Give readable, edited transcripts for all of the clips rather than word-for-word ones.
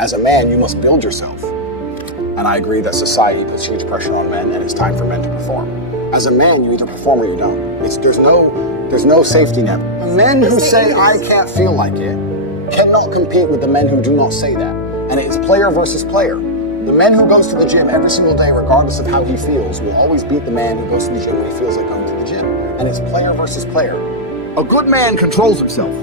As a man, you must build yourself. And I agree that society puts huge pressure on men, and it's time for men to perform. As a man, you either perform or you don't. There's no safety net. Men who say, I can't feel like it, cannot compete with the men who do not say that. And it's player versus player. The man who goes to the gym every single day, regardless of how he feels, will always beat the man who goes to the gym when he feels like going to the gym. And it's player versus player. A good man controls himself.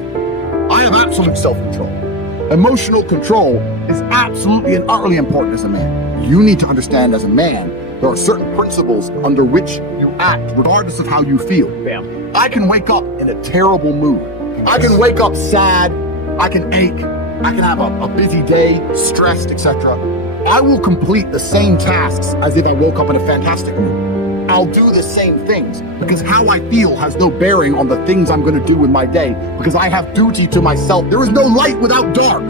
I have absolute self-control. Emotional control is absolutely and utterly important as a man. You need to understand as a man, there are certain principles under which you act, regardless of how you feel. Bam. I can wake up in a terrible mood. I can wake up sad. I can ache. I can have a busy day, stressed, etc. I will complete the same tasks as if I woke up in a fantastic mood. I'll do the same things because how I feel has no bearing on the things I'm going to do in my day because I have duty to myself. There is no light without dark.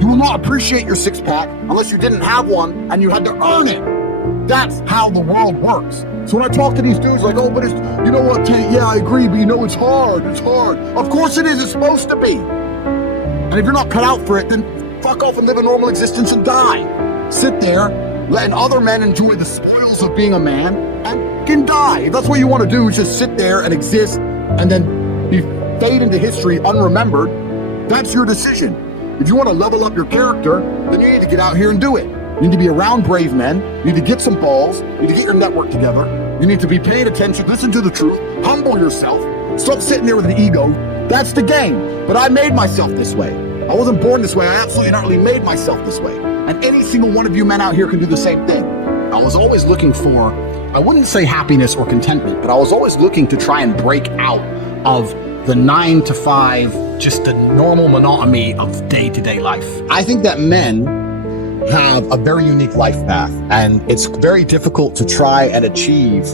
You will not appreciate your six-pack unless you didn't have one and you had to earn it. That's how the world works. So when I talk to these dudes like, oh, but it's, you know what, Tate, yeah, I agree, but you know, it's hard. Of course it is, it's supposed to be. And if you're not cut out for it, then fuck off and live a normal existence and die. Sit there, letting other men enjoy the spoils of being a man, and can die. If that's what you want to do, just sit there and exist, and then fade into history unremembered. That's your decision. If you want to level up your character, then you need to get out here and do it. You need to be around brave men. You need to get some balls. You need to get your network together. You need to be paying attention, listen to the truth, humble yourself. Stop sitting there with an ego. That's the game. But I made myself this way. I wasn't born this way. I absolutely and utterly made myself this way. And any single one of you men out here can do the same thing. I was always looking for, I wouldn't say happiness or contentment, but I was always looking to try and break out of the 9 to 5, just the normal monotony of day-to-day life. I think that men have a very unique life path, and it's very difficult to try and achieve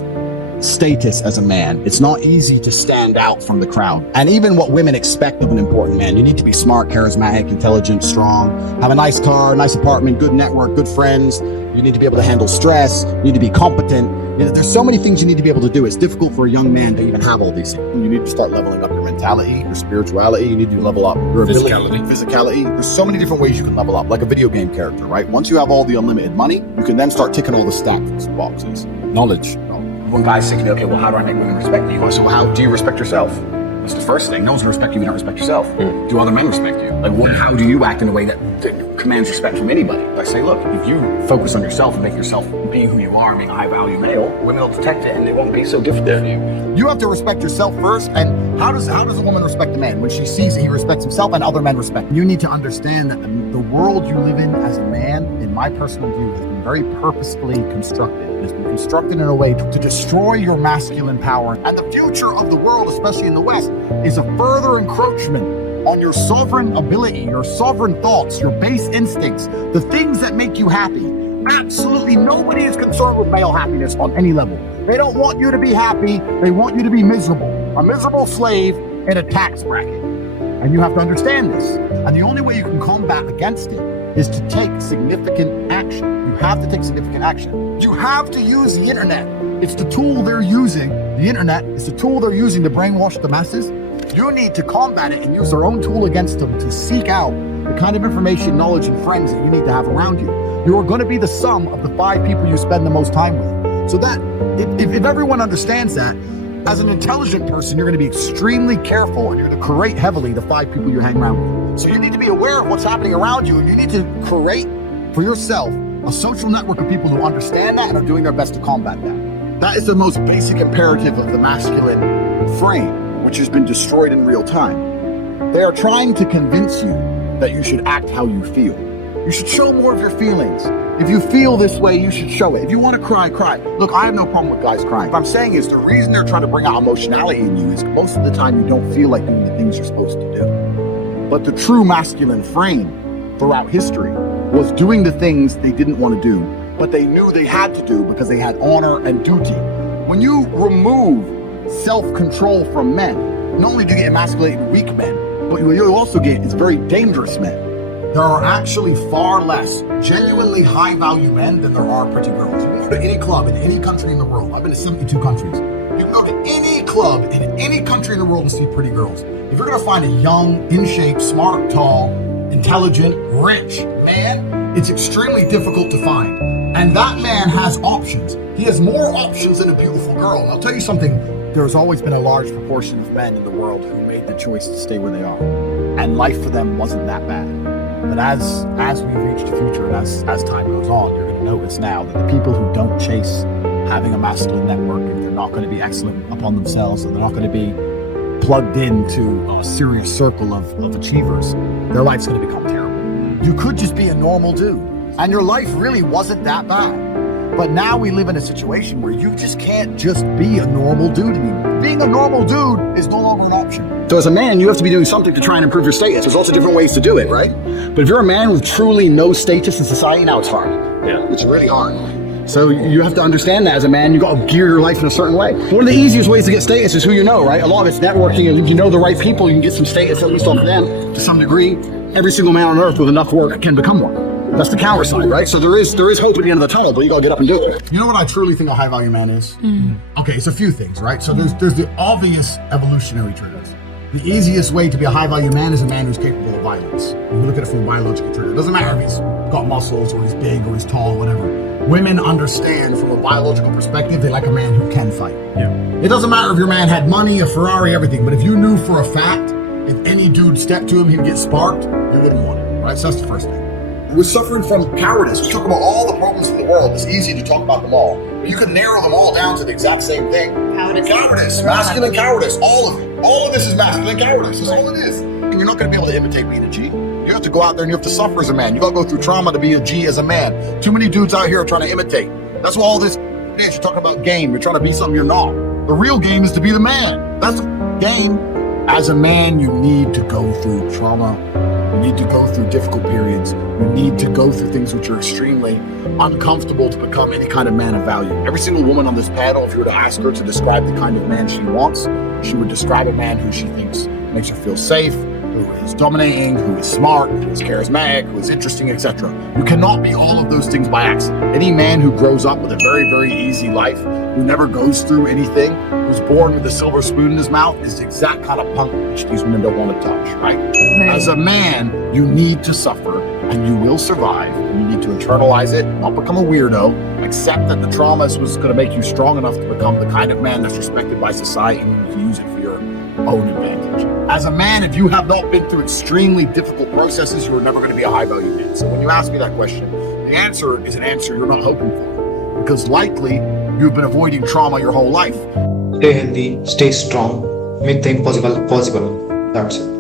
status as a man. It's not easy to stand out from the crowd. And even what women expect of an important man, you need to be smart, charismatic, intelligent, strong, have a nice car, nice apartment, good network, good friends. You need to be able to handle stress. You need to be competent. You know, there's so many things you need to be able to do. It's difficult for a young man to even have all these things. You need to start leveling up your mentality, your spirituality. You need to level up your physicality. There's so many different ways you can level up, like a video game character, right? Once you have all the unlimited money, you can then start ticking all the stats boxes. Knowledge. When guys say to me, okay, well, how do I make women respect me? I say, well, how do you respect yourself? That's the first thing. No one's gonna respect you if you don't respect yourself. Do other men respect you? Like, how do you act in a way that commands respect from anybody? I say, look, if you focus on yourself and make yourself being who you are, being a high-value male, women will detect it and they won't be so different than you. You have to respect yourself first. And how does a woman respect a man? When she sees that he respects himself and other men respect. You need to understand that the world you live in as a man, in my personal view, has been very purposefully constructed. It has been constructed in a way to destroy your masculine power. And the future of the world, especially in the West, is a further encroachment on your sovereign ability, your sovereign thoughts, your base instincts, the things that make you happy. Absolutely nobody is concerned with male happiness on any level. They don't want you to be happy. They want you to be miserable. A miserable slave in a tax bracket. And you have to understand this. And the only way you can combat against it is to take significant action. You have to take significant action. You have to use the internet. It's the tool they're using. The internet is the tool they're using to brainwash the masses. You need to combat it and use their own tool against them to seek out the kind of information, knowledge, and friends that you need to have around you. You are going to be the sum of the 5 people you spend the most time with. So that, if everyone understands that, as an intelligent person, you're going to be extremely careful and you're going to curate heavily the 5 people you hang around with. So you need to be aware of what's happening around you, and you need to curate for yourself a social network of people who understand that and are doing their best to combat that. That is the most basic imperative of the masculine frame, which has been destroyed in real time. They are trying to convince you that you should act how you feel. You should show more of your feelings. If you feel this way, you should show it. If you want to cry, cry. Look, I have no problem with guys crying. What I'm saying is the reason they're trying to bring out emotionality in you is most of the time you don't feel like doing the things you're supposed to do. But the true masculine frame throughout history was doing the things they didn't want to do, but they knew they had to do because they had honor and duty. When you remove self-control from men, not only do you get emasculated weak men, but what you also get is very dangerous men. There are actually far less genuinely high-value men than there are pretty girls. You can go to any club in any country in the world. I've been to 72 countries. You can go to any club in any country in the world and see pretty girls. If you're going to find a young, in shape, smart, tall, intelligent, rich man, it's extremely difficult to find. And that man has options. He has more options than a beautiful girl. And I'll tell you something, there's always been a large proportion of men in the world who made the choice to stay where they are. And life for them wasn't that bad. But as we reach the future and as time goes on, you're going to notice now that the people who don't chase having a masculine network, if they're not going to be excellent upon themselves, and they're not going to be plugged into a serious circle of achievers, their life's going to become terrible. You could just be a normal dude, and your life really wasn't that bad. But now we live in a situation where you just can't just be a normal dude anymore. Being a normal dude is no longer an option. So as a man, you have to be doing something to try and improve your status. There's also different ways to do it, right? But if you're a man with truly no status in society, now it's hard. Yeah. It's really hard. So you have to understand that as a man, you got to gear your life in a certain way. One of the easiest ways to get status is who you know, right? A lot of it's networking. If you know the right people, you can get some status, at least off them, to some degree. Every single man on earth with enough work can become one. That's the counter side, right? So there is hope at the end of the tunnel, but you gotta get up and do it. You know what I truly think a high value man is? Okay, it's a few things, right? So there's the obvious evolutionary triggers. The easiest way to be a high value man is a man who's capable of violence. When we look at it from a biological trigger, it doesn't matter if he's got muscles or he's big or he's tall, whatever. Women understand from a biological perspective, they like a man who can fight. Yeah. It doesn't matter if your man had money, a Ferrari, everything, but if you knew for a fact, if any dude stepped to him, he'd get sparked, you wouldn't want it, right? So that's the first thing. We're suffering from cowardice. We talk about all the problems in the world. It's easy to talk about them all. But you can narrow them all down to the exact same thing. Cowardice. Masculine cowardice. All of it. All of this is masculine cowardice. That's all it is. And you're not going to be able to imitate being a G. You have to go out there and you have to suffer as a man. You got to go through trauma to be a G as a man. Too many dudes out here are trying to imitate. That's what all this is. You're talking about game. You're trying to be something you're not. The real game is to be the man. That's the game. As a man, you need to go through trauma. You need to go through difficult periods. You need to go through things which are extremely uncomfortable to become any kind of man of value. Every single woman on this panel, if you were to ask her to describe the kind of man she wants, she would describe a man who she thinks makes her feel safe, who is dominating, who is smart, who is charismatic, who is interesting, etc. You cannot be all of those things by accident. Any man who grows up with a very, very easy life, who never goes through anything, who's born with a silver spoon in his mouth, is the exact kind of punk which these women don't want to touch, right? As a man, you need to suffer, and you will survive, and you need to internalize it, not become a weirdo, accept that the trauma was going to make you strong enough to become the kind of man that's respected by society, and you can use it for your own advantage. As a man, if you have not been through extremely difficult processes, you are never going to be a high value man. So when you ask me that question, the answer is an answer you're not hoping for, because likely you've been avoiding trauma your whole life. Stay healthy, stay strong, make the impossible possible. That's it.